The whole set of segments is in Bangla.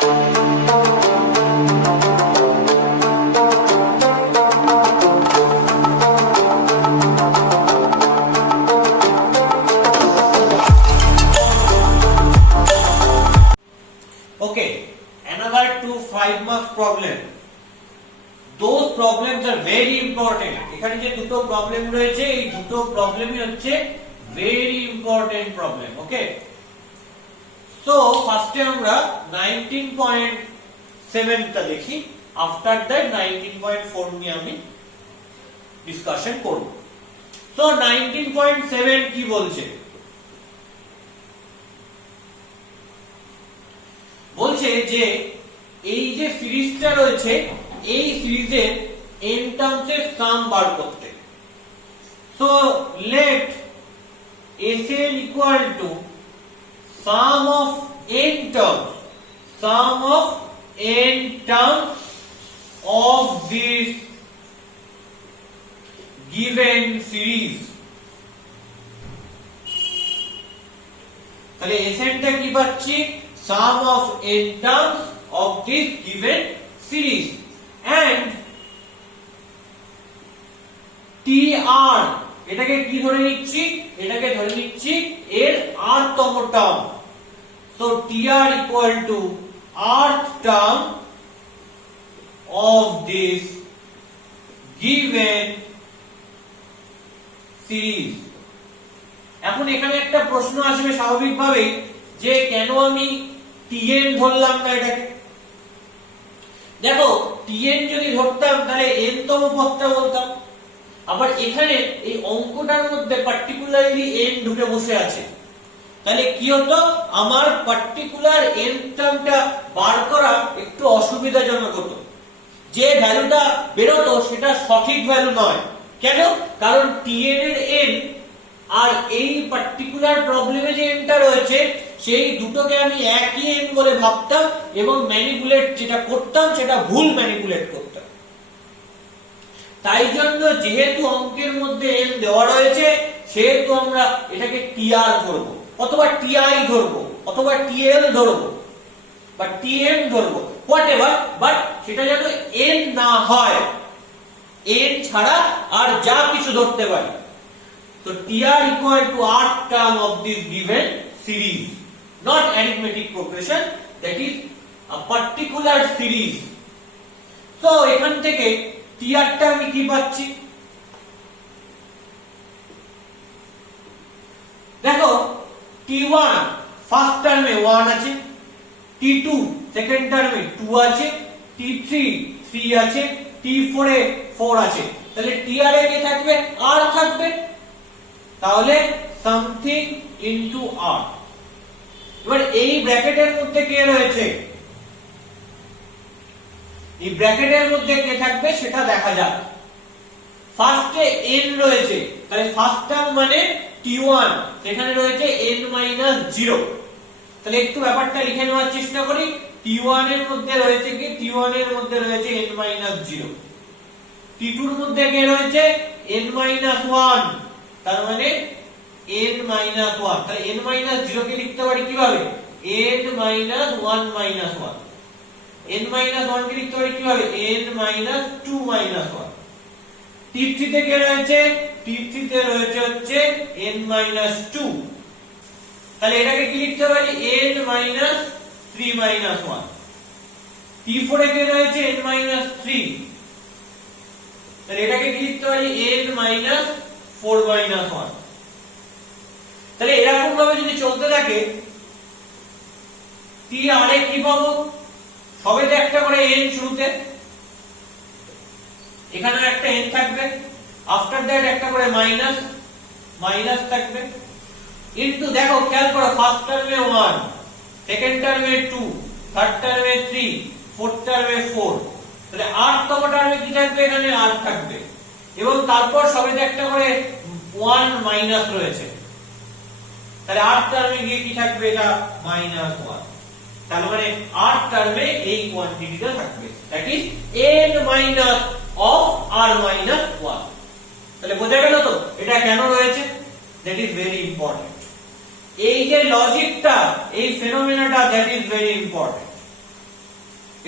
Okay, another 2 5 marks problem. Those problems are very important. এখানে যে দুটো প্রবলেম রয়েছে এই দুটো প্রবলেমই হচ্ছে very important problem. Okay. So first আমরা 19.7 টা দেখি, after that 19.4 নিয়ে আমি ডিসকাশন করব। So 19.7 কি বলছে? বলছে যে এই যে সিরিজটা রয়েছে এই সিরিজের n টার্মসের সাম বার করতে। So let Sn equal to sum of n terms of this given series। তাহলে Sn টা কি পাচ্ছি? Sum of n terms of this given series and tr এটাকে কি ধরে নিচ্ছি? এটাকে ধরে নিচ্ছি এর r তম term. So tr equal to rth term of this given series। এখন এখানে একটা প্রশ্ন আসবে স্বাভাবিকভাবেই যে কেন আমি tn ধরলাম না এটাকে। দেখো tn যদি ধরতাম তাহলে n তম পদটা বলতাম, আবার এখানে এই অঙ্কটার মধ্যে পার্টিকুলারলি n ঢুকে বসে আছে, তাহলে কি হতো? আমার পার্টিকুলার n টার্মটা বার করা একটু অসুবিধাজনক হতো। যে ভ্যালুটা বেরোতো সেটা সঠিক ভ্যালু নয়। কেন? কারণ tn এর n আর এই পার্টিকুলার প্রবলেমে যে nটা রয়েছে সেই দুটোকে আমি একই n বলে ভাবতাম এবং ম্যানিপুলেট যেটা করতাম সেটা ভুল ম্যানিপুলেট করতাম। তাই জন্য যেহেতু অঙ্কের মধ্যে n দেওয়া রয়েছে সেহেতু আমরা এটাকে tr ধরব অথবা ti ধরব অথবা tl ধরব বা tm ধরব, হোয়াটএভার, বাট সেটা যেন n না হয়। n ছাড়া আর যা কিছু ধরতে পারি। So tr equal to rth term of this given series, not arithmetic progression, that is a particular series. So এখান থেকে tr টা আমি কি পাচ্ছি? দেখো t1 ফার্স্ট টার্মে 1 আছে, t2 সেকেন্ড টার্মে 2 আছে, t3 3 আছে, t4 এ 4 আছে। তাহলে tr এ কি থাকবে? r থাকবে। তাহলে সামথিং ইনটু r। এবার এই ব্র্যাকেটের মধ্যে কে রয়েছে? এই ব্র্যাকেটের মধ্যে কে থাকবে সেটা দেখা যাক। ফার্স্টে n রয়েছে, তাহলে ফার্স্ট টার্ম মানে t1, সেখানে রয়েছে n-0। তাহলে একটু ব্যাপারটা লিখে নেওয়ার চেষ্টা করি। t1 এর মধ্যে রয়েছে কি? t1 এর মধ্যে রয়েছে n-0। t2 এর মধ্যে কে রয়েছে? n-1, তার মানে n-1। তাহলে n-0 কে লিখতে পারি কিভাবে? n-1 -1। n-1 কে লিখতে পারি কিভাবে? n-2 -1। t3 তে কে রয়েছে? t3 তে রয়েছে হচ্ছে n-2। তাহলে এটাকে কি লিখতে পারি? n-3 -1। t4 এ কে রয়েছে? n-3। তাহলে এটাকে কি লিখতে পারি? n-4 -1। তাহলে এরকম ভাবে যদি চলতে থাকে tr এ কি পাবো? সবেতে একটা করে n শুরুতে, এখানে একটা n থাকবে, আফটার দ্যাট একটা করে মাইনাস থাকবে, ইনটু দেখো খেয়াল করো ফার্স্ট টার্মে 1, সেকেন্ড টার্মে 2, থার্ড টার্মে 3, ফোর্থ টার্মে 4। তাহলে 8 তম টার্মে কি থাকবে? এখানে r থাকবে এবং তারপর সবেতে একটা করে 1 মাইনাস রয়েছে। তাহলে 8 টার্মে গিয়ে কি থাকবে? এটা -1। তার মানে 8 টার্মে এই কোয়ান্টিটিটা থাকবে, that is n minus of r minus 1। তাহলে বোঝা গেল তো এটা কেন রয়েছে? That is very important. এই যে লজিকটা, এই ফেনোমেনাটা, দ্যাট ইজ ভেরি ইম্পর্টেন্ট।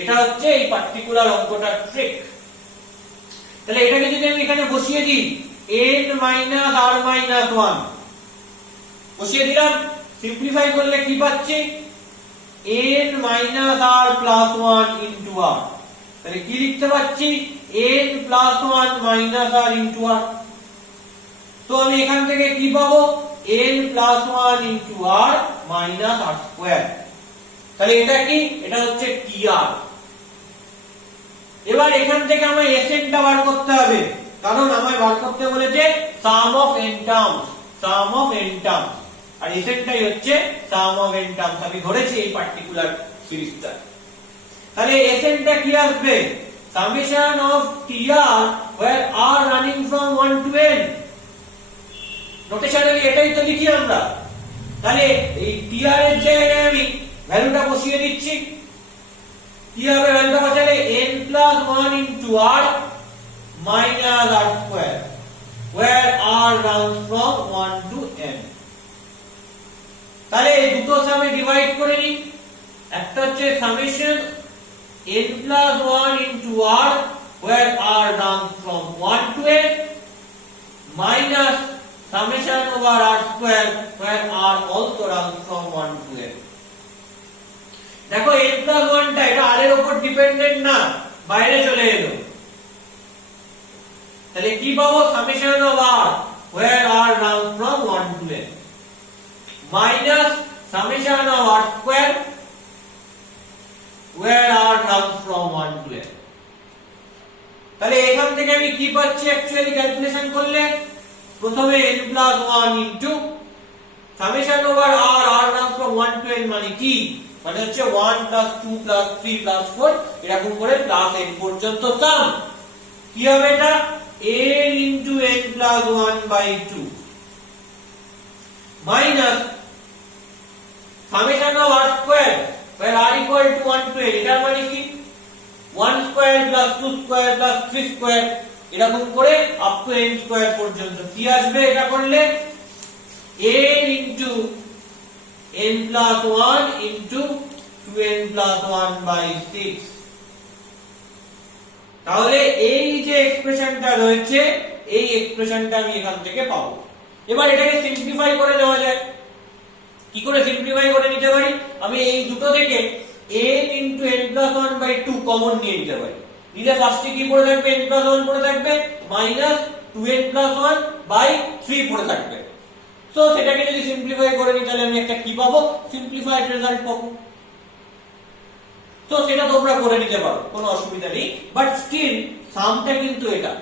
এটা হচ্ছে এই পার্টিকুলার অঙ্কটার ট্রিক। তাহলে এটাকে যদি আমি এখানে বসিয়ে দিই n মাইনাস r মাইনাস 1 বসিয়ে দিলাম, সিম্পলিফাই করলে কি পাচ্ছি n minus r plus 1 into r। তাহলে কি লিখতে পাচ্ছি n plus 1 minus r into r। তো আমি এখান থেকে কি পাবো n plus 1 into r minus r square. তাহলে এটা কি, এটা হচ্ছে tr। এবার এখান থেকে আমায় Sn টা বার করতে হবে, কারণ আমায় বার করতে বলেছে sum of n terms, sum of n terms, আর Sn টাই হচ্ছে সাম অফ n টার্মস আমি ধরেছি এই পার্টিকুলার সিরিজটা। তাহলে Sn টা কি আসবে summation of tr where r running from 1 to n। নোটেশনালি এটাই তো লিখি আমরা। তাহলে এই tr এর জায়গায় আমি ভ্যালুটা বসিয়ে দিচ্ছি। কি হবে ভ্যালুটা বসালে n plus 1 into r minus r square where r runs from 1 to n। তাহলে এই দুটো সামে ডিভাইড করে নিই। একটা হচ্ছে summation n plus 1 into r where r runs from 1 to n minus summation over r square where r also runs from 1 to n। দেখো n plus 1 টা এটা r এর উপর ডিপেন্ডেন্ট না, বাইরে চলে এলো। তাহলে কি পাবো summation of r where r runs from 1 to n minus summation of r square where r runs from 1 to n। তাহলে এখান থেকে আমি কি পাচ্ছি অ্যাকচুয়ালি ক্যালকুলেশন করলে প্রথমে n plus 1 into summation over r runs from 1 to n মানে কি, মানে হচ্ছে 1 plus 2 plus 3 plus 4 এরকম করে প্লাস n পর্যন্ত সাম। কি হবে এটা n into n plus 1 by 2 minus summation of r square where r equal to 1 to n এটা মানে কি 1 square plus 2 square plus 3 square এরকম করে আপ টু n স্কয়ার পর্যন্ত। কি আসবে এটা করলে n into n plus 1 into 2n plus 1 by 6। তাহলে এই যে এক্সপ্রেশনটা রয়েছে এই এক্সপ্রেশনটা আমি এখান থেকে পাবো। এবার এটাকে সিম্পলিফাই করে নেওয়া যায়। কি করে সিম্পলিফাই করে নিতে পারি, আমি এই দুটো থেকে n into n plus 1 by 2 common নিয়ে নিতে পারি। নিলে ফার্স্টে কি পড়ে থাকবে n plus 1 পড়ে থাকবে মাইনাস 2n plus 1 by 3 পড়ে থাকবে। সো সেটাকে যদি সিম্পলিফাই করে নিই তাহলে আমি একটা কি পাবো সিম্পলিফাইড রেজাল্ট পাবো। তো সেটা তোমরা করে নিতে পারো, কোনো অসুবিধা নেই, বাট স্টিল সামটা কিন্তু এটা,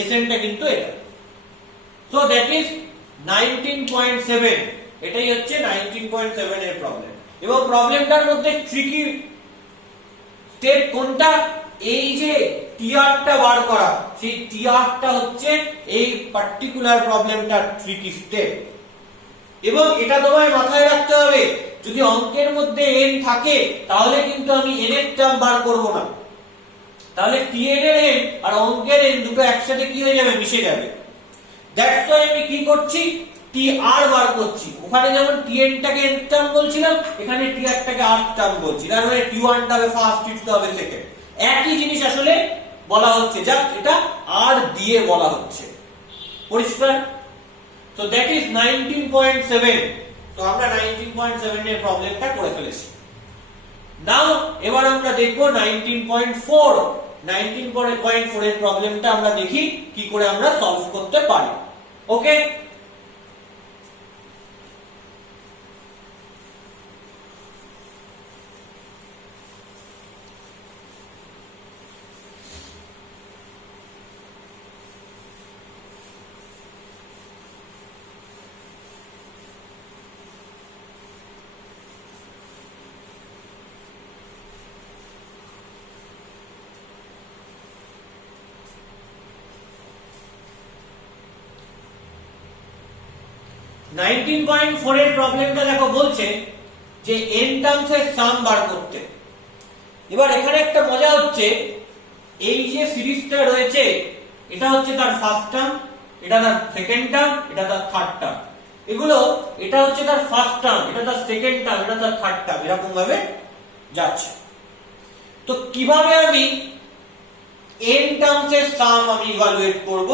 এসএনটা কিন্তু এটা। So that is 19.7। এটাই হচ্ছে 19.7 এর প্রবলেম। এবং প্রবলেমটার মধ্যে ট্রিকি স্টেপ কোনটা, এই যে টিআরটা বার করা, সেই টিআরটা হচ্ছে এই পার্টিকুলার প্রবলেমটার ট্রিকি স্টেপ। এবং এটা তোমায় মাথায় রাখতে হবে, যদি অঙ্কের মধ্যে n থাকে তাহলে কিন্তু আমি n এর টার্ম বার করব না, তাহলে tn এর n আর অঙ্কের n দুটো একসাথে কি হয়ে যাবে, মিশে যাবে। দ্যাটস ওয়াই আমি কি করছি tr বার করছি। ওখানে যেমন tn টাকে n টার্ম বলছিলাম, এখানে tr টাকে r টার্ম বলছি। তার মানে t1 টা হবে ফার্স্ট, t2 হবে সেকেন্ড। একই জিনিস আসলে বলা হচ্ছে, জাস্ট এটা r দিয়ে বলা হচ্ছে। পরিষ্কার? So that is 19.7. তো আমরা 19.7 এর প্রবলেমটা করে ফেলেছি। নাও এবার আমরা দেখব 19.4। 19.4 এর প্রবলেমটা আমরা দেখি কি করে আমরা সলভ করতে পারি। ওকে, নাইনটিন পয়েন্ট 4 এর প্রবলেমটা দেখো, বলছে যে n টার্মস এর সাম বার করতে। এবার এখানে একটা মজা হচ্ছে, এই যে সিরিজটা রয়েছে এটা হচ্ছে তার ফার্স্ট টার্ম, এটা তার সেকেন্ড টার্ম, এটা তার থার্ড টার্ম। এগুলো এটা হচ্ছে তার ফার্স্ট টার্ম, এটা তার সেকেন্ড টার্ম, এটা তার থার্ড টার্ম, এরকম ভাবে যাচ্ছে। তো কিভাবে আমি n টার্মস এর সাম আমি ইভালুয়েট করব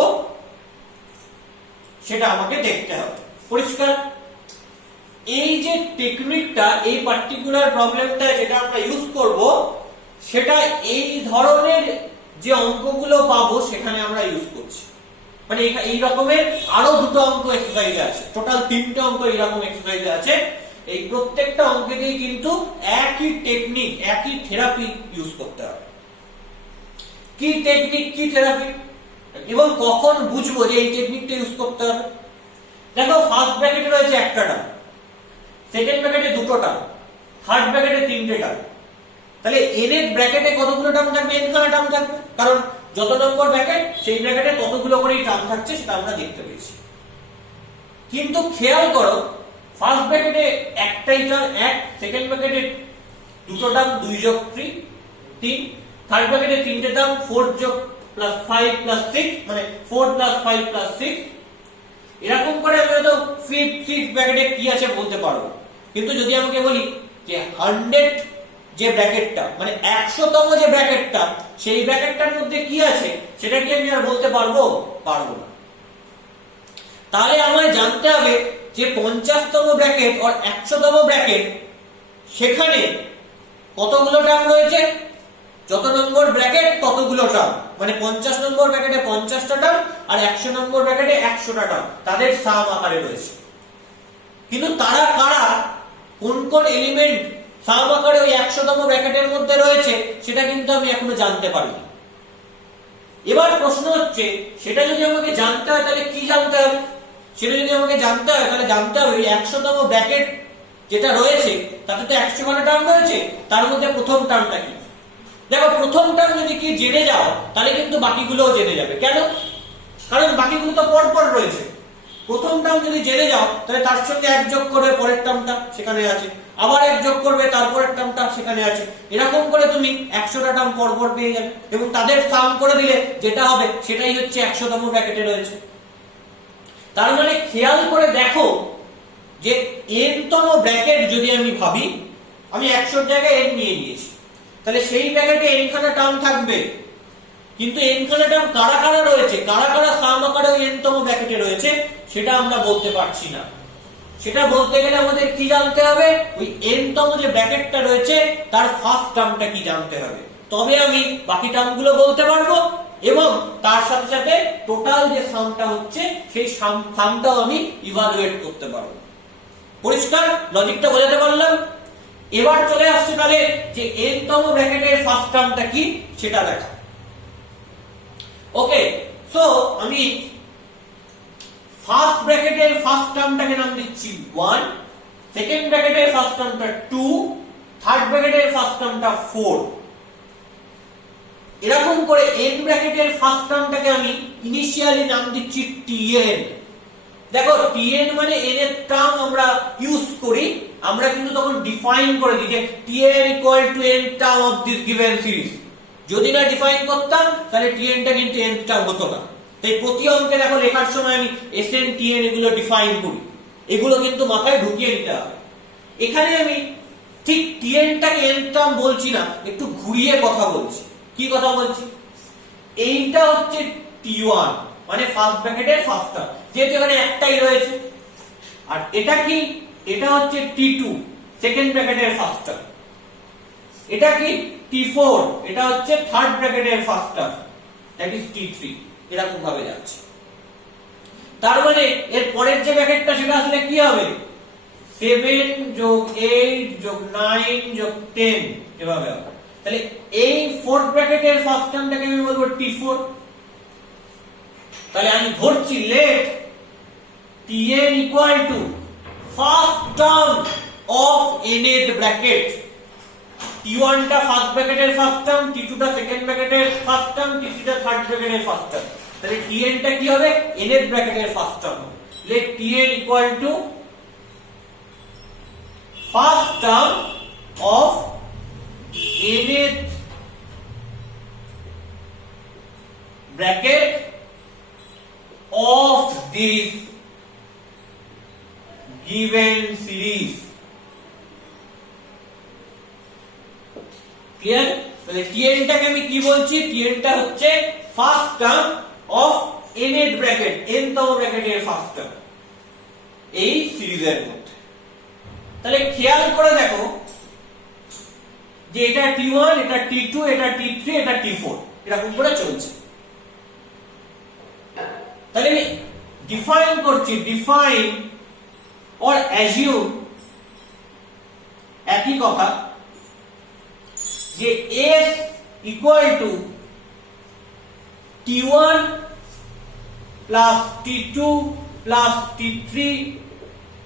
সেটা আমাকে দেখতে হবে। পরিষ্কার? এই যে টেকনিকটা, এই পার্টিকুলার প্রবলেমটা যেটা আমরা ইউজ করব, সেটা এই ধরনের যে অঙ্কগুলো পাবো সেখানে আমরা ইউজ করছি। মানে এই রকমের আরো দুটো অঙ্ক এক্সারসাইজে আছে, টোটাল 3টে অঙ্ক এইরকম এক্সারসাইজে আছে। এই প্রত্যেকটা অঙ্কেতেই কিন্তু একই টেকনিক, একই থেরাপি ইউজ করতে হবে। কি টেকনিক, কি থেরাপি, এবং কখন বুঝবো যে এই টেকনিকটা ইউজ করতে হবে? দেখো, ফার্স্ট ব্র্যাকেটে রয়েছে একটা টার্ম, সেকেন্ড ব্র্যাকেটে দুটো টার্ম, থার্ড ব্র্যাকেটে 3টে টার্ম। তাহলে n এর ব্র্যাকেটে কতগুলো টার্ম থাকবে? n খানা টার্ম থাকবে, কারণ যত নম্বর ব্র্যাকেট সেই ব্র্যাকেটে ততগুলো করেই টার্ম থাকছে, সেটা আমরা দেখতে পেয়েছি। কিন্তু খেয়াল করো, ফার্স্ট ব্র্যাকেটে একটাই টার্ম 1, সেকেন্ড ব্র্যাকেটে দুটো টার্ম 2 যোগ 3, থার্ড ব্র্যাকেটে 3টে টার্ম 4 যোগ প্লাস 5 প্লাস 6, মানে 4 প্লাস 5 প্লাস 6। এরকম করে আমি হয়তো ফিফথ সিক্স ব্র্যাকেটে কি আছে বলতে পারবো। কিন্তু যদি আমাকে বলি যে 100 যে ব্র্যাকেটটা, মানে 100তম যে ব্র্যাকেটটা, সেই ব্র্যাকেটটার মধ্যে কি আছে সেটা কি আমি আর বলতে পারবো? পারবো না। তাহলে আমায় জানতে হবে যে 50তম ব্র্যাকেট আর 100তম ব্র্যাকেট, সেখানে কতগুলো টার্ম রয়েছে? যত নম্বর ব্র্যাকেট ততগুলো টার্ম, মানে 50 নম্বর ব্র্যাকেটে 50টা টার্ম আর 100 নম্বর ব্র্যাকেটে 100টা টার্ম, তাদের সাম আকারে রয়েছে। কিন্তু তারা কারা, কোন কোন এলিমেন্ট সাম আকারে ওই 100তম ব্র্যাকেটের মধ্যে রয়েছে, সেটা কিন্তু আমি এখনো জানতে পারিনি। এবার প্রশ্ন হচ্ছে, সেটা যদি আমাকে জানতে হয় তাহলে কি জানতে হবে? সেটা যদি আমাকে জানতে হয় তাহলে জানতে হবে ওই 100তম ব্র্যাকেট যেটা রয়েছে তাতে তো 100 খানা টার্ম রয়েছে, তার মধ্যে প্রথম টার্মটা কি। দেখো, প্রথম টার্ম যদি কি জেনে যাও তাহলে কিন্তু বাকিগুলোও জেনে যাবে। কেন? কারণ বাকিগুলো তো পরপর রয়েছে। প্রথম টার্ম যদি জেনে যাও তাহলে তার সঙ্গে 1 যোগ করবে, পরের টার্মটা সেখানে আছে, আবার 1 যোগ করবে, তারপরের টার্মটা সেখানে আছে। এরকম করে তুমি 100টা টার্ম পরপর পেয়ে যাবে, এবং তাদের সাম করে দিলে যেটা হবে সেটাই হচ্ছে 100তম ব্র্যাকেটে রয়েছে। তার মানে খেয়াল করে দেখো যে n-তম ব্র্যাকেট যদি আমি ভাবি, আমি 100 জায়গায় n নিয়ে নিয়েছি, তাহলে সেই ব্র্যাকেটে n খানা টার্ম থাকবে। কিন্তু n খানা টার্ম কারা কারা রয়েছে, কারা কারা সাম আকারে ওই n-তম ব্র্যাকেটে রয়েছে, সেটা আমরা বলতে পারছি না। সেটা বলতে গেলে আমাদের কি জানতে হবে? ওই n-তম যে ব্র্যাকেটটা রয়েছে তার ফার্স্ট টার্মটা কি জানতে হবে, তবে আমি বাকি টার্মগুলো বলতে পারবো, এবং তার সাথে সাথে টোটাল যে সামটা হচ্ছে সেই সামটাও আমি ইভালুয়েট করতে পারবো। পরিষ্কার? লজিকটা বোঝাতে পারলাম? এবার চলে আসছে তাহলে যে n-তম ব্র্যাকেটের ফার্স্ট টার্মটা কি সেটা দেখা। ওকে, সো আমি ফার্স্ট ব্র্যাকেটের ফার্স্ট টার্মটাকে নাম দিচ্ছি 1, সেকেন্ড ব্র্যাকেটের ফার্স্ট টার্মটা 2, থার্ড ব্র্যাকেটের ফার্স্ট টার্মটা 4। এরকম করে n ব্র্যাকেটের ফার্স্ট টার্মটাকে আমি ইনিশিয়ালি নাম দিচ্ছি tn। দেখো, tn মানে n এর টার্ম আমরা ইউজ করি, আমরা কিন্তু তখন ডিফাইন করে দিই যে tn equal to n term of this given series. যদি না ডিফাইন করতাম তাহলে tn টা কিন্তু n টার্ম হতো না। তাই প্রতি অঙ্কে দেখো লেখার সময় আমি sn tn এগুলো ডিফাইন করি, এগুলো কিন্তু মাথায় ঢুকিয়ে নিতে হবে। এখানে আমি ঠিক tn টাকে n টার্ম বলছি না, একটু ঘুরিয়ে কথা বলছি। কি কথা বলছি? এইটা হচ্ছে t1, মানে ফার্স্ট ব্র্যাকেটের ফার্স্ট টার্ম, যেহেতু এখানে একটাই রয়েছে। আর এটা কি? এটা হচ্ছে t2, সেকেন্ড ব্র্যাকেটের ফার্স্ট টার্ম। এটা কি? t4, এটা হচ্ছে থার্ড ব্র্যাকেটের first term, that is t3। এরকম ভাবে যাচ্ছে। তার মানে এর পরের যে ব্র্যাকেটটা সেটা আসলে কি হবে? 7 যোগ 8 যোগ 9 যোগ 10 এভাবে হবে। তাহলে এই ফোর্থ ব্র্যাকেটের ফার্স্ট টার্মটাকে আমি বলবো t4। তাহলে আমি ধরছি late tn equal to first term of nth bracket। t1 টা ফার্স্ট ব্র্যাকেটের ফার্স্ট টার্ম, t2 টা সেকেন্ড ব্র্যাকেটের ফার্স্ট টার্ম, t3 টা থার্ড ব্র্যাকেটের ফার্স্ট টার্ম। তাহলে tn টা কি হবে? nth ব্র্যাকেটের first term. Let tn equal to first term of nth bracket of this given series। Clear? তাহলে tn টাকে আমি কি বলছি, tn টা হচ্ছে first term of nth bracket, n তম ব্র্যাকেটের ফার্স্ট টার্ম এই সিরিজের মধ্যে। তাহলে খেয়াল করে দেখো যে এটা t1, এটা t2, এটা t3, এটা t4 এরকম করে চলছে। তাহলে আমি ডিফাইন করছি, ডিফাইন অর অ্যাজিউম একই কথা, যে s equal to t1 plus t2 plus t3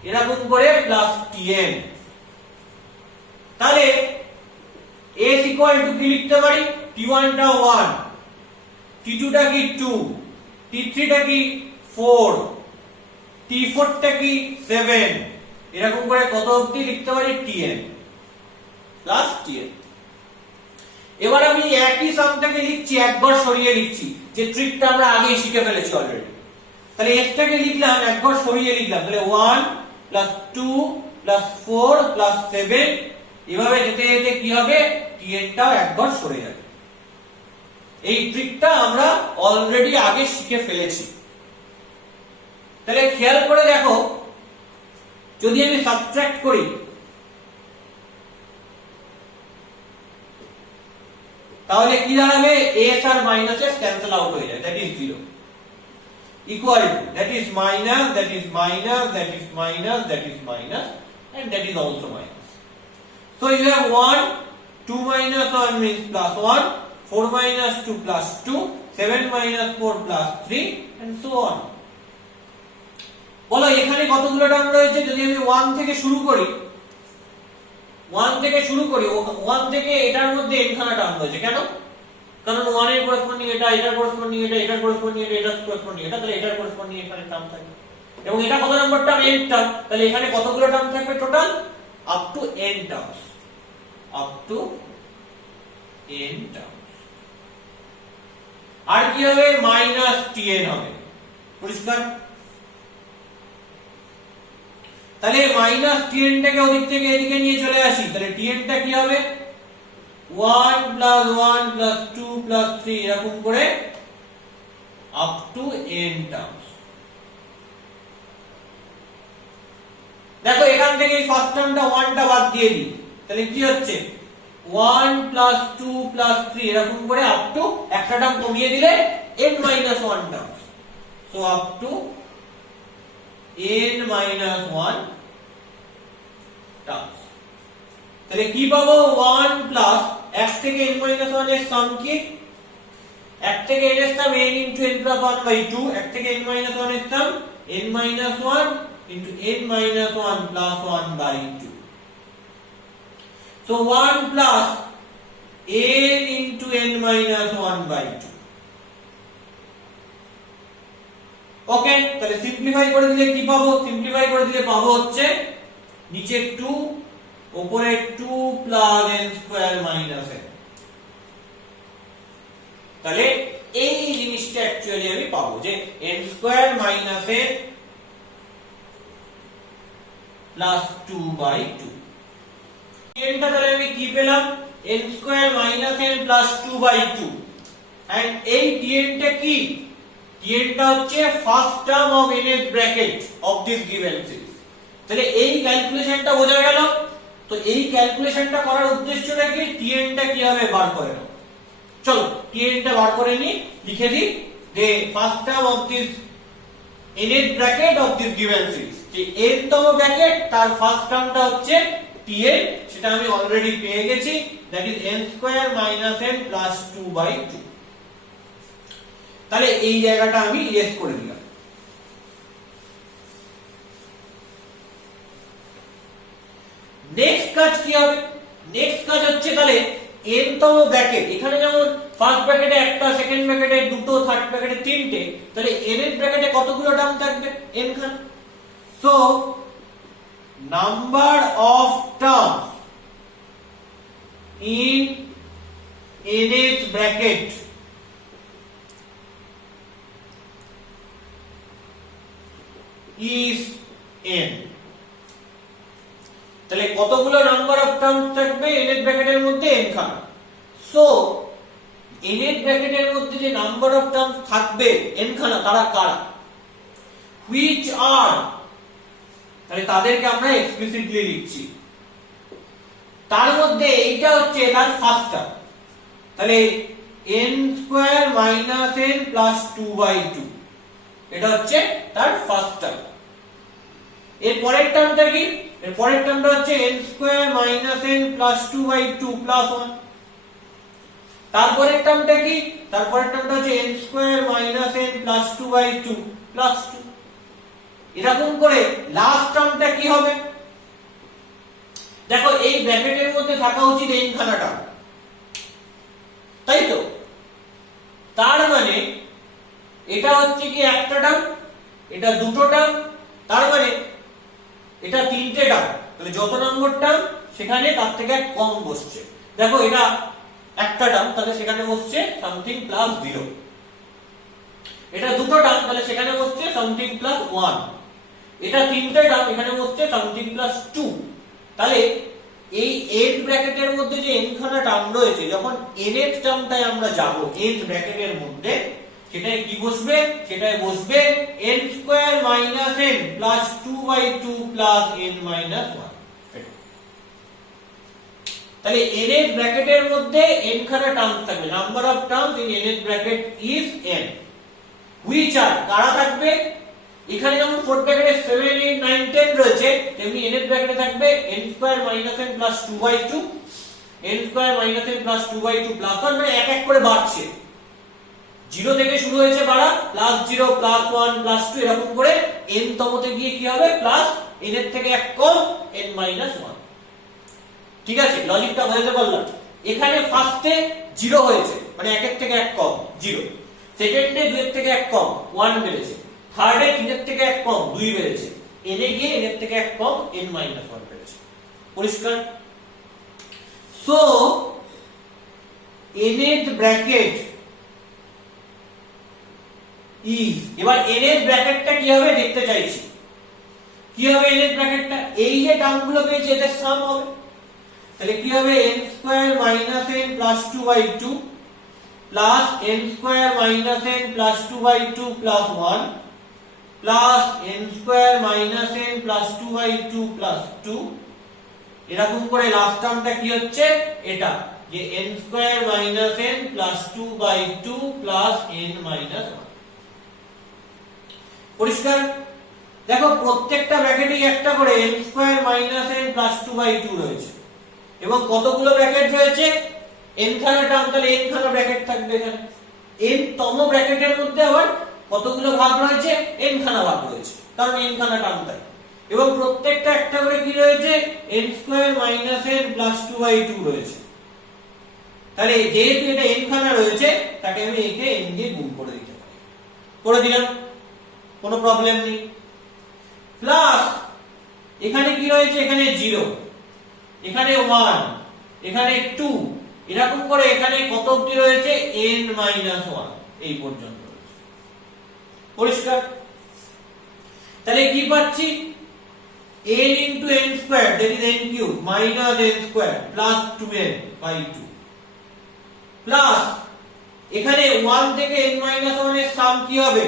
এরকম করে প্লাস tn। তাহলে s ইকুয়াল টু কি লিখতে পারি, t1 টা 1, t2 টা কি 2, t3 টা কি 4, t4 টা কি 7, এরকম করে কত অবধি লিখতে পারি tn প্লাস tn। এবার আমি একই সামটাকে লিখছি, একবার সরিয়ে লিখছি, যে ট্রিকটা আমরা আগেই শিখে ফেলেছি অলরেডি। তাহলে s টাকে লিখলাম, একবার সরিয়ে লিখলাম, তাহলে 1 প্লাস 2 প্লাস 4 প্লাস 7, এভাবে যেতে যেতে কি হবে, tn টাও একবার সরে যাবে। এই ট্রিকটা আমরা অলরেডি আগে শিখে ফেলেছি। তাহলে খেয়াল করে দেখো, যদি আমি সাবট্রাক্ট করি, তাহলে কি দাঁড়াবে, s আর মাইনাস ক্যান্সেল আউট হয়ে যায়, that is 0, equal to, that is minus, that is minus, that is minus, that is minus, and that is also minus. So you have 1, 2 minus 1 means plus 1, 4 minus 2 plus 2, 7 minus 4 plus 3, and so on. বলো এখানে কতগুলো টার্ম রয়েছে, যদি আমি 1 থেকে শুরু করি, 1 থেকে এটার মধ্যে n খানা টার্ম রয়েছে। কেন? কারণ 1 এর করেসপন্ডিং এটা, এটার করেসপন্ডিং এটা, এটার করেসপন্ডিং এটা, এটার করেসপন্ডিং এটা, তাহলে এটার করেসপন্ডিং এখানে টার্ম থাকবে। এবং এটা কত নাম্বার টার্ম, n টার্ম, তাহলে এখানে কতগুলো টার্ম থাকবে total, up to n terms, up to n terms. আর কি হবে, মাইনাস tn হবে, পরিষ্কার? তাহলে মাইনাস tn টাকে ওদিক থেকে এদিকে নিয়ে চলে আসি, তাহলে tn টা কি হবে, 1 প্লাস 1 প্লাস 2 প্লাস 3 এরকম করে আপ টু n টার্মস। দেখো এখান থেকে এই ফার্স্ট টার্মটা 1 টা বাদ দিয়ে দিই, তাহলে কি হচ্ছে, 1 প্লাস 2 প্লাস 3 এরকম করে আপ টু, একটা টার্ম কমিয়ে দিলে n minus 1 terms, so up to n minus 1 terms. তাহলে কি পাবো, 1 প্লাস 1 থেকে n মাইনাস 1 এর সাম কি, 1 থেকে n এর sum n into n plus 1 by 2, 1 থেকে n মাইনাস 1 এর sum n minus 1 into n minus 1 plus 1 by 2। So 1 plus n into n minus 1 by 2. ওকে, তাহলে সিম্পলিফাই করে দিলে কি পাবো, সিম্পলিফাই করে দিলে পাবো হচ্ছে নিচে 2, উপরে 2 plus n square minus n। তাহলে এই জিনিসটা অ্যাকচুয়ালি আমি পাবো, যে n square minus n plus 2 by 2। n টা তাহলে আমি কি পেলাম, n square minus n plus 2 by 2, and এই tn টা কি, tn টা হচ্ছে first term of nth bracket of this given series. তাহলে এই ক্যালকুলেশনটা বোঝা গেল। তো এই ক্যালকুলেশনটা করার উদ্দেশ্যটা কি, tn টা কিভাবে বার করে নাও। চলো tn টা বার করে নি, লিখে দিই, যে first term of this nth bracket of this given series, যে n তম ব্র্যাকেট তার ফার্স্ট টার্মটা হচ্ছে tn, সেটা আমি অলরেডি পেয়ে গেছি, that is n square minus n plus 2 by 2। তাহলে এই জায়গাটা আমি ইয়েস করে দিলাম। নেক্সট কাজ কি হবে, নেক্সট কাজ হচ্ছে তাহলে n তম ব্র্যাকেট, এখানে যেমন ফার্স্ট ব্র্যাকেটে একটা, সেকেন্ড ব্র্যাকেটে দুটো, থার্ড ব্র্যাকেটে তিনটে, তাহলে n এর ব্র্যাকেটে কতগুলো টার্ম থাকবে, n Khan. So number of terms in nth bracket is n। তাহলে কতগুলো নাম্বার অফ টার্মস থাকবে nth ব্র্যাকেটের মধ্যে, n খানা। সো nth ব্র্যাকেটের মধ্যে যে নাম্বার অফ টার্মস থাকবে n খানা তারা কারা, which are, তাহলে তাদেরকে আমরা এক্সপ্লিসিটলি লিখছি। তার মধ্যে এইটা হচ্ছে তার ফার্স্ট টার্ম, তাহলে n square minus n plus 2/2 এটা হচ্ছে তার ফার্স্ট টার্ম। এর পরের টার্মটা কি, এর পরের টার্মটা হচ্ছে n square minus n plus 2/2 plus 1। তারপরের টার্মটা কি, তারপরের টার্মটা হচ্ছে n square minus n plus 2/2 plus 2। এরকম করে লাস্ট টার্মটা কি হবে, দেখো এই ব্র্যাকেটের মধ্যে থাকা উচিত n খানা টার্ম, তাই তো? তার মানে এটা হচ্ছে কি একটা টার্ম, এটা দুটো টার্ম, তার মানে এটা তিনটে টার্ম। তাহলে যত নম্বর টার্ম সেখানে তার থেকে এক কম বসছে। দেখো এটা একটা টার্ম, তাহলে সেখানে বসছে সামথিং প্লাস 0। এটা দুটো টার্ম, তাহলে সেখানে বসছে সামথিং প্লাস 1। এটা তিনটে টার্ম, এখানে বসছে সামথিং প্লাস 2। তাহলে এই nth ব্র্যাকেটের মধ্যে যে n খানা টার্ম রয়েছে, যখন nth টার্মটায় আমরা যাব nth ব্র্যাকেটের মধ্যে, সেটাই কি বসবে, সেটাই বসবে n square minus n plus 2/2 plus n minus 1। তাহলে nth ব্র্যাকেটের মধ্যে n খানা টার্মস থাকবে, number of terms in nth bracket is n, which are, কারা থাকবে, এখানে যেমন 4 ব্র্যাকেটে 7 8 9 10 রয়েছে, তেমনি nth ব্র্যাকেটে থাকবে n square minus n plus 2/2, n square minus n plus 2/2 plus 1, মানে এক এক করে বাড়ছে, 0 থেকে শুরু হয়েছে বাড়া, প্লাস 0 প্লাস 1 প্লাস 2, এরকম করে n তমতে গিয়ে কি হবে, প্লাস n এর থেকে এক কম n মাইনাস 1। ঠিক আছে, লজিকটা বুঝতে পারলাম? এখানে ফার্স্টে 0 হয়েছে, মানে 1 এর থেকে 1 কম 0, সেকেন্ডে 2 এর থেকে 1 কম 1 বেড়েছে, থার্ডে 3 এর থেকে 1 কম 2 বেড়েছে, n এ গিয়ে n এর থেকে 1 কম n মাইনাস 1 বেড়েছে। পরিষ্কার? সো nth ব্র্যাকেট ইজ, এবার nth ব্র্যাকেটটা কি হবে দেখতে চাইছি। কি হবে nth ব্র্যাকেটটা, এই যে টার্মগুলো পেয়েছি এদের সাম হবে। তাহলে কি হবে, n square minus n plus 2/2 plus n square minus n plus 2/2 plus 1 plus n square minus n plus 2/2 plus 2। এরকম করে লাস্ট টার্মটা কি হচ্ছে, এটা যে n square minus n plus 2/2 plus n minus 1। পরিষ্কার? দেখো প্রত্যেকটা ব্র্যাকেটেই একটা করে n square minus n plus 2/2 রয়েছে, এবং কতগুলো ব্র্যাকেট রয়েছে, n খানা টার্ম, তাহলে n খানা ব্র্যাকেট থাকবে এখানে। n তম ব্র্যাকেটের মধ্যে আবার কতগুলো ভাগ রয়েছে, n খানা ভাগ রয়েছে, কারণ n খানা টার্ম তাই। এবং প্রত্যেকটা একটা করে কি রয়েছে, n square minus n plus 2/2 রয়েছে। তাহলে যেহেতু এটা n খানা রয়েছে, তাকে আমি একে n দিয়ে গুণ করে দিতে পারি। করে দিলাম, কোনো প্রবলেম নেই। প্লাস এখানে কি রয়েছে, এখানে 0, এখানে 1, এখানে 2, এরকম করে এখানে কত অবধি রয়েছে, n মাইনাস 1 এই পর্যন্ত রয়েছে। পরিষ্কার? তাহলে কি পাচ্ছি, n into n square, that is n cube, minus n square plus 2n/2 plus এখানে 1 থেকে n minus 1 এর সাম কি হবে,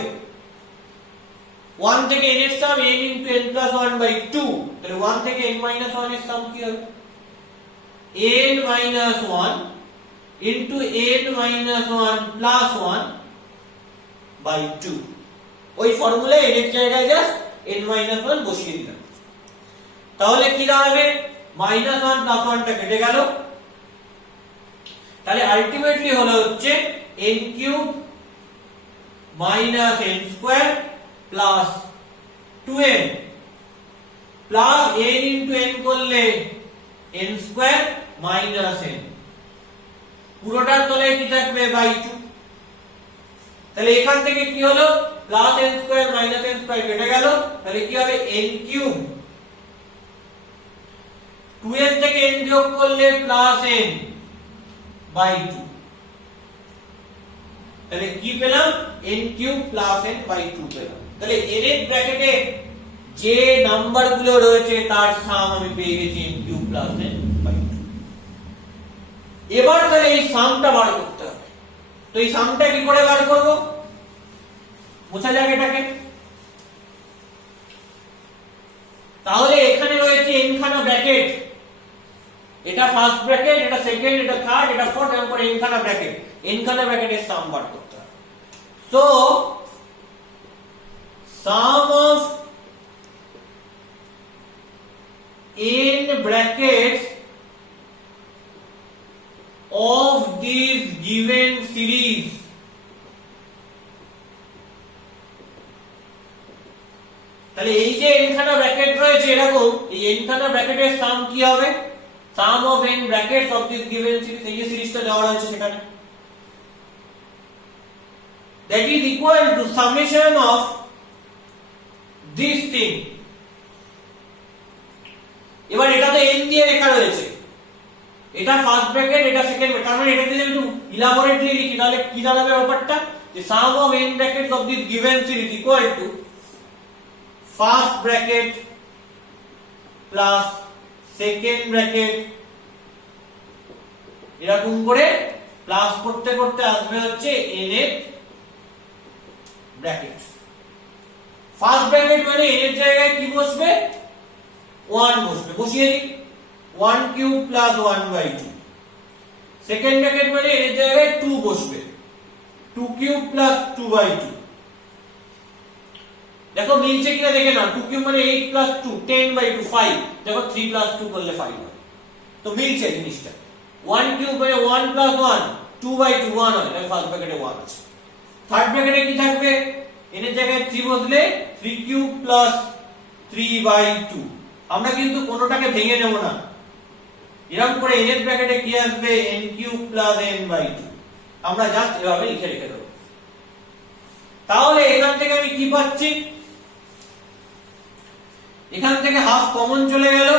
1 থেকে n এর sum n into n plus 1/2, তাহলে 1 থেকে n minus 1 এর সাম কি হবে, n minus 1 into n minus 1 plus 1/2। ওই ফর্মুলায় n এর জায়গায় জাস্ট n minus 1 বসিয়ে দিলাম। তাহলে কি দাঁড়াবে, -1 plus 1 টা কেটে গেল, তাহলে আলটিমেটলি হলো হচ্ছে n cube minus n square plus 2n plus n into n করলে n স্কয়ার মাইনাস n, পুরোটার তলায় কি থাকবে, বাই 2। তাহলে এখান থেকে কি হলো, plus n square minus n square কেটে গেল, তাহলে কি হবে, n কিউব, 2n থেকে n বিয়োগ করলে প্লাস n বাই 2। তাহলে কি পেলাম, n cube plus n by 2 পেলাম। তাহলে n এর ব্র্যাকেটে যে নাম্বারগুলো রয়েছে তার সাম আমি পেয়ে গেছি n cube plus n by 2। এবার তাহলে এই সামটা বার করতে হবে। তো এই সামটা কি করে বার করব, বোঝা যাক এটাকে। তাহলে এখানে রয়েছে n খানা ব্র্যাকেট, এটা ফার্স্ট ব্র্যাকেট, এটা সেকেন্ড, এটা থার্ড, এটা ফোর্থ, এবং পরে n খানা ব্র্যাকেট, n খানা ব্র্যাকেটের সাম বার করতে হবে। So some of n brackets of this given series তাহলে এই যে n খানা ব্র্যাকেট রয়েছে এরকম, এই n খানা ব্র্যাকেটের সাম কি হবে, সাম of n brackets of this given series, এই যে সিরিজটা দেওয়া রয়েছে সেখানে, that is equal to summation of this thing। এবার এটা তো n দিয়ে লেখা রয়েছে, এটা ফার্স্ট ব্র্যাকেট, এটা সেকেন্ড ব্র্যাকেট, তার মানে এটাকে যদি একটু ইলাবোরেটলি লিখি তাহলে কি দাঁড়াবে ব্যাপারটা, যে sum of n brackets of this given series equal to first bracket plus second bracket, এরকম করে প্লাস করতে করতে আসবে হচ্ছে n এর ব্র্যাকেট। ফার্স্ট ব্র্যাকেট মানে n এর জায়গায় কি বসবে, 1 বসবে, বসিয়ে দিই, 1 কিউব প্লাস 1/2। সেকেন্ড ব্র্যাকেট মানে এর জায়গায় 2 বসবে, 2 কিউব প্লাস 2/2। দেখো মিলছে কিনা দেখে নাও, 2 কিউব মানে 8 প্লাস 2 10/2 5, দেখো 3 প্লাস 2 করলে 5 হয়, তো মিলছে জিনিসটা। 1 কিউব মানে 1 প্লাস 1 2/2 1 হয়, তাহলে ফার্স্ট ব্র্যাকেটে 1 আছে। থার্ড ব্র্যাকেটে কি থাকবে, n এর জায়গায় 3 বসলে 3 কিউব প্লাস 3/2। আমরা কিন্তু কোনোটাকে ভেঙে নেব না, এরকম করে n এর ব্র্যাকেটে কি আসবে, n কিউব প্লাস n/2, আমরা জাস্ট এভাবে লিখে রেখে দেব। তাহলে এখান থেকে আমি কি পাচ্ছি, এখান থেকে হাফ কমন চলে গেল,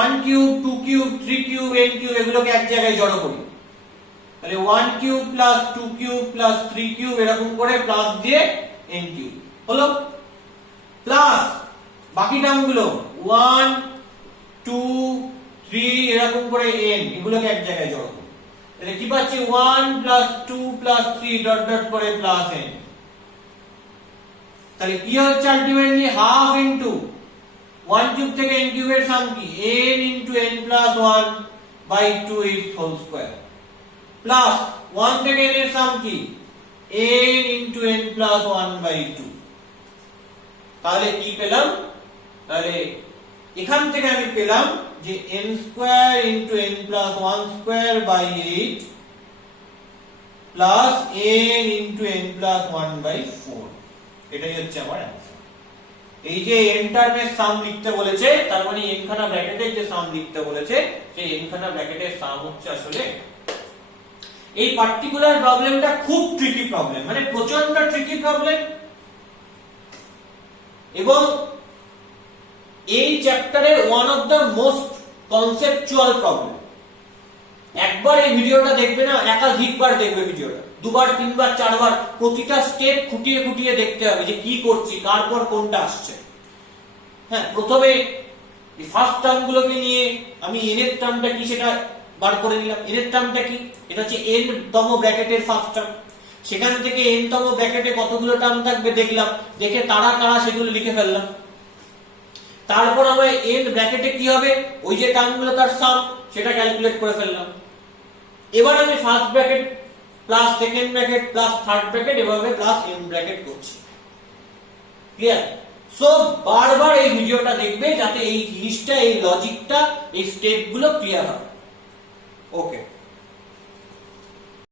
1 cube 2 cube 3 cube n cube এগুলোকে এক জায়গায় জড়ো করি, তাহলে 1 cube plus 2 cube plus 3 cube এরকম করে প্লাস দিয়ে n কিউব হলো, প্লাস বাকি টার্মগুলো 1 2 3 এরকম করে n এগুলোকে এক জায়গায় জড়ো করি, তাহলে কি পাচ্ছি 1 প্লাস 2 প্লাস 3 ডট ডট করে প্লাস n। তাহলে কি হচ্ছে আলটিমেটলি হাফ ইনটু 1 কিউব থেকে n কিউবের সাম কি, n into n plus 1/2 is whole square, plus 1 থেকে n এর সাম কি, n ইনটু n প্লাস 1/2। তাহলে কি পেলাম, তাহলে এখান থেকে আমি পেলাম যে n square into n plus 1 square by 8 plus n into n plus 1/4, এটাই হচ্ছে আমার অ্যানসার। এই যে n টার্মের সাম লিখতে বলেছে, তার মানে n খানা ব্র্যাকেটের যে সাম লিখতে বলেছে, সেই n খানা ব্র্যাকেটের সাম হচ্ছে আসলে। এই পার্টিকুলার প্রবলেমটা খুব ট্রিকি প্রবলেম, মানে প্রচন্ড ট্রিকি প্রবলেম, এবং এই চ্যাপ্টারের one of the most conceptual problem. একবার এই ভিডিওটা দেখবে না, একাধিকবার দেখবে ভিডিওটা, দুবার তিনবার চারবার, প্রতিটা স্টেপ খুঁটিয়ে খুঁটিয়ে দেখতে হবে যে কি করছি, কার পর কোনটা আসছে। হ্যাঁ, প্রথমে এই ফার্স্ট টার্মগুলোকে নিয়ে আমি n এর টার্মটা কি সেটা বার করে নিলাম। n এর টার্মটা কি, এটা হচ্ছে n তম ব্র্যাকেটের ফার্স্ট টার্ম, সেখান থেকে n তম ব্র্যাকেটে কতগুলো টার্ম থাকবে দেখলাম, দেখে তারা কারা সেগুলো লিখে ফেললাম। তারপর আমরা n ব্র্যাকেটে কি হবে, ওই যে টার্মগুলো তার সাম সেটা ক্যালকুলেট করে ফেললাম। এবার আমি first bracket plus second bracket plus third bracket এভাবে প্লাস n ব্র্যাকেট করছি। ক্লিয়ার? সো বারবার এই ভিডিওটা দেখবে যাতে এই জিনিসটা, এই লজিকটা, এই স্টেপগুলো ক্লিয়ার হয়। ওকে।